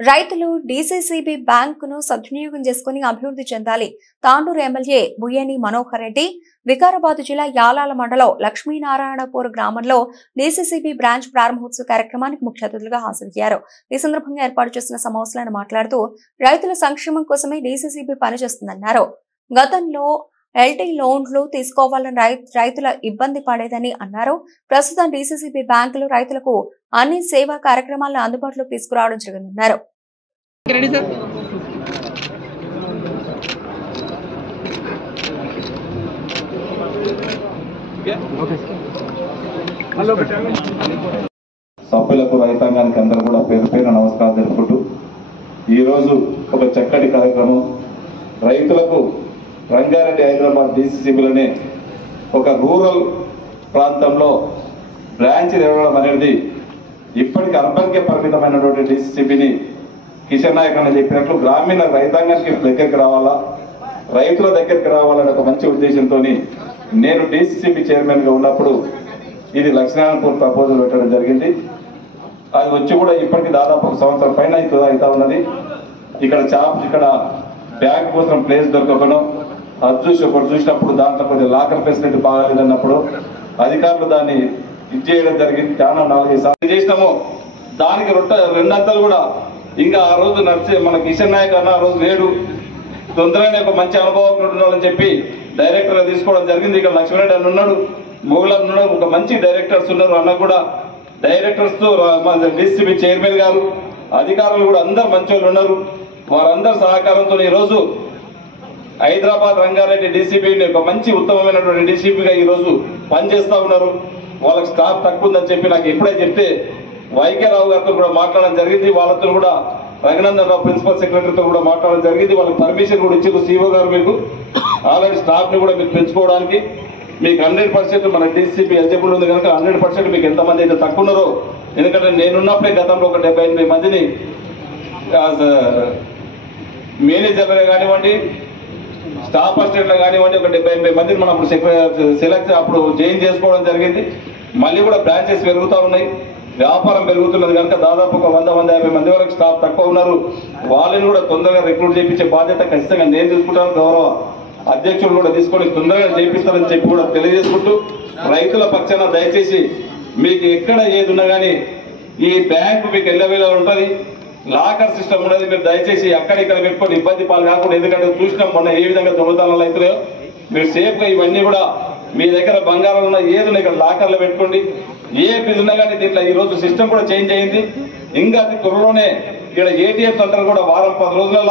రైతులు డీసీసీబీ బ్యాంకును సద్వినియోగం చేసుకుని అభివృద్ధి చెందాలి. తాండూరు ఎమ్మెల్యే బుయ్యేని మనోహర్ రెడ్డి వికారాబాద్ జిల్లా యాలాల మండలం లక్ష్మీనారాయణపూర్ గ్రామంలో డీసీసీబీ బ్రాంచ్ ప్రారంభోత్సవ కార్యక్రమానికి ముఖ్య అతిథులుగా హాజరయ్యారు. ఈ సందర్భంగా ఏర్పాటు చేసిన సమావేశంలో మాట్లాడుతూ రైతుల సంక్షేమం కోసమే డీసీసీబీ పనిచేస్తుందన్నారు. గతంలో ఎల్టీ లోన్లు తీసుకోవాలని రైతుల ఇబ్బంది పడేదని అన్నారు. ప్రస్తుతం డీసీసీబీ బ్యాంకులు రైతులకు అన్ని సేవా కార్యక్రమాలను అందుబాటులోకి తీసుకురావడం జరిగిందన్నారు. సభ్యులకు రైతాంగానికి అందరూ కూడా పేరు పేరు నమస్కారం తెలుపుకుంటూ ఈరోజు ఒక చక్కటి కార్యక్రమం రైతులకు రంగారెడ్డి హైదరాబాద్ డీసీసీబీలోనే ఒక రూరల్ ప్రాంతంలో బ్రాంచ్ నిర్వహణ అనేది ఇప్పటికీ అర్బన్కే పరిమితమైనటువంటి డీసీసీబీని కిషన్ నాయక్ అని చెప్పినట్లు గ్రామీణ రైతాంగానికి దగ్గరికి రావాలా, రైతుల దగ్గరికి రావాలనే ఒక మంచి ఉద్దేశంతో నేను డీసీసీబీ చైర్మన్గా ఉన్నప్పుడు ఇది లక్ష్మీనారాయణపూర్ ప్రపోజల్ పెట్టడం జరిగింది. అది వచ్చి కూడా ఇప్పటికీ దాదాపు ఒక సంవత్సరం పైన అవుతా ఉన్నది. ఇక్కడ బ్యాంక్ కోసం ప్లేస్ దొరకకను అది ఒకటి చూసినప్పుడు దాంట్లో కొద్దిగా లాకర్ ఫెసిలిటీ బాగాలేదన్నప్పుడు అధికారులు దాన్ని చేయడం జరిగింది. చాలా 4-5 సార్లు చేసినాము. దానికి రెండంతలు కూడా ఇంకా ఆ రోజు నడిచే మన కిషన్ నాయక్ అన్న ఆ రోజు లేడు, తొందరగానే ఒక మంచి అనుభవం ఉండాలని చెప్పి డైరెక్టర్ తీసుకోవడం జరిగింది. ఇక్కడ లక్ష్మీరెడ్డి అని ఉన్నాడు, మొగులం ఉన్నాడు, ఒక మంచి డైరెక్టర్స్ ఉన్నారు. అన్న కూడా డైరెక్టర్స్ తో మన డీసీబీ చైర్మన్ గారు అధికారులు కూడా అందరు మంచి వాళ్ళు ఉన్నారు. వారందరి సహకారంతో ఈరోజు హైదరాబాద్ రంగారెడ్డి డీసీబీని ఒక మంచి ఉత్తమమైనటువంటి డీసీబీగా ఈరోజు పనిచేస్తూ ఉన్నారు. వాళ్ళకి స్టాఫ్ తక్కువ ఉందని చెప్పి నాకు ఎప్పుడైతే చెప్తే వైకే రావు గారితో కూడా మాట్లాడడం జరిగింది. వాళ్ళతో కూడా రఘునందన్ రావు ప్రిన్సిపల్ సెక్రటరీతో కూడా మాట్లాడడం జరిగింది. వాళ్ళకి పర్మిషన్ కూడా ఇచ్చారు సీఓ గారు. మీకు ఆల్రెడీ స్టాఫ్ ని కూడా మీకు పెంచుకోవడానికి మీకు 100% మన డీసీబీ ఎలిజిబుల్ ఉంది కనుక 100% మీకు ఎంతమంది అయితే తక్కువ ఉన్నారో, ఎందుకంటే నేనున్నప్పుడే గతంలో ఒక 78 మందిని మేనేజర్లు కానివ్వండి, స్టాఫ్ అసిస్టెంట్లు కానివ్వండి, ఒక 78 మందిని మనం అప్పుడు సెలెక్ట్ అప్పుడు జాయిన్ చేసుకోవడం జరిగింది. మళ్ళీ కూడా బ్రాంచెస్ పెరుగుతూ ఉన్నాయి, వ్యాపారం పెరుగుతున్నది కనుక దాదాపు ఒక 100-150 మంది వరకు స్టాఫ్ తక్కువ ఉన్నారు. వాళ్ళని కూడా తొందరగా రిక్రూట్ చేయించే బాధ్యత ఖచ్చితంగా నేను తీసుకుంటాను. గౌరవ అధ్యక్షులు కూడా తీసుకొని తొందరగా చేయిస్తారని చెప్పి కూడా తెలియజేసుకుంటూ రైతుల పక్షాన దయచేసి మీకు ఎక్కడ ఏది ఉన్నా కానీ ఈ బ్యాంకు మీకు ఎల్లవేళ ఉంటుంది, లాకర్ సిస్టమ్ ఉన్నది. మీరు దయచేసి అక్కడిక్కడ పెట్టుకొని ఇబ్బంది పాలు కాకుండా, ఎందుకంటే చూసినాం మొన్న ఏ విధంగా దొంగతనాలు అవుతున్నాయో, మీరు సేఫ్గా ఇవన్నీ కూడా మీ దగ్గర బంగారం ఉన్న ఏది ఇక్కడ లాకర్లో పెట్టుకోండి. ఏ బిల్ ఉన్నా కానీ దీంట్లో ఈ రోజు సిస్టమ్ కూడా చేంజ్ అయింది. ఇంకా అతి త్వరలోనే ఇక్కడ ఏటీఎం సెంటర్ కూడా వారం 10 రోజులలో